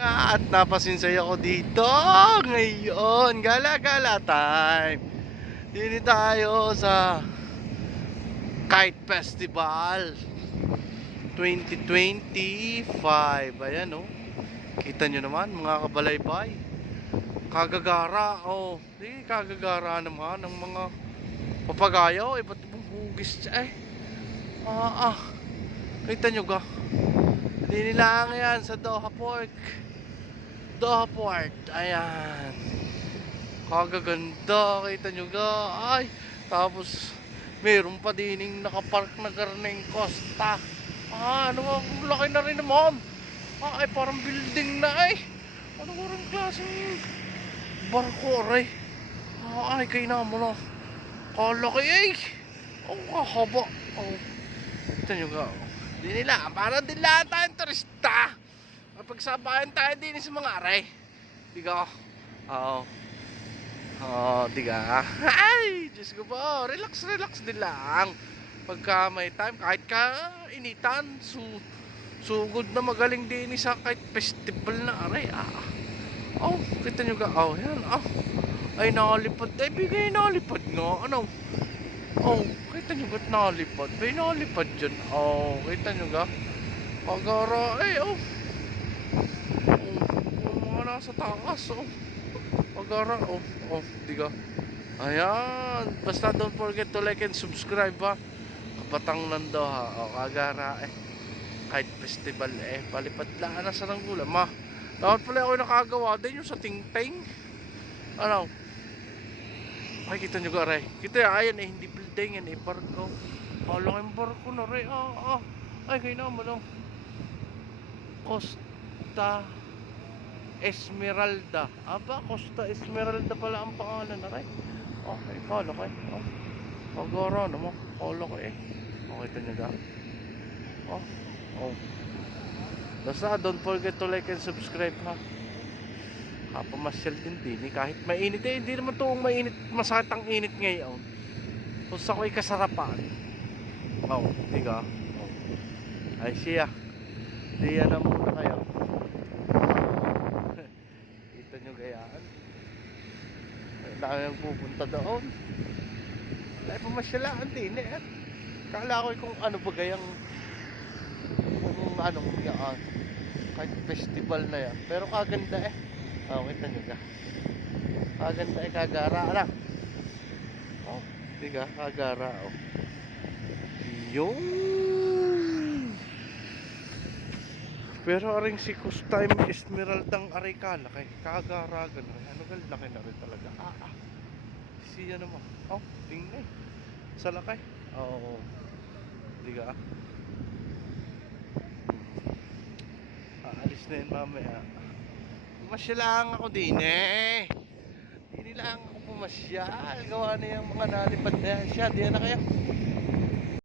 At napasinsay ako dito ngayon. Gala-gala time. Dito tayo sa Kite Festival 2025. Ayan oh. Kita nyo naman mga kabalaybay. Kagagara oh. Kagagara naman ng mga papagayo. Iba't ibang hugis Kita nyo ga. Hindi nila yan sa Doha Port. Ayan. Kagaganda. Kita nyo ga. Ay. Tapos meron pa dining nakapark na garneng Costa. Ano ang laki na rin naman. Ay parang building na Ano ko rin klaseng barko rin. Ay kayo na mo na. Kalaki kahaba. Kita nyo ga. Hindi nila, para din lahat tayong turista. Pagsabayan tayo din sa mga aray. Diga. Diga. Ay, Diyos ko po. Relax din lang. Pagka may time, kahit ka initan, sugod na magaling din sa kahit festival na aray. Kita nyo ga. Yan. Ay, nakalipad. Ay, bigay nakalipad nga. Ano? Kita nyo ba't nalipad? May nalipad dyan. Kita nyo ga? Pagara, mga nasa taas, Pagara, diga. Ayan. Basta don't forget to like and subscribe, ha. Kapatang nando, ha. Kagara, Kahit festival, palipad lang na sa Nanggulan, ma. Dapat pala ako nakagawa din yung sa Tingting. Ano? Ay, kita nyo ga, ray. Kita ayan, hindi building yan, barko. Lang yung barko na, ray. Ay, kayo naman, Costa Esmeralda. Costa Esmeralda pala ang pangalan na, ray. Okay, kala kayo. Pagara naman, kala ko, kita nyo ga. Basta, don't forget to like and subscribe, ha. Kapamasyal din kahit mainit hindi naman toong mainit, masakit ang init ngayon. Kung sa ko'y kasarapan. Diga. Ay siya. Diyan na muna kayo. Kita nyo gayaan. Dami ang pupunta doon. Ay pamasyalaan din Kala ko kung ano ba gayang kung anong yan. Kahit festival na yan. Pero kaganda kita nyo ga. Kaganda kagara na. Diga, kagara Yung pero aring si Costa Esmeraldang Arikala kay kagara ganun. Ano gal laki na rin talaga. Siya naman. Tingnan sa lakay. Diga. Aalis na yun mamaya. Masyalang ako din Hindi lang ako pumasyal. Gawa na yung mga nalipad na yan siya. Diyan na kayo.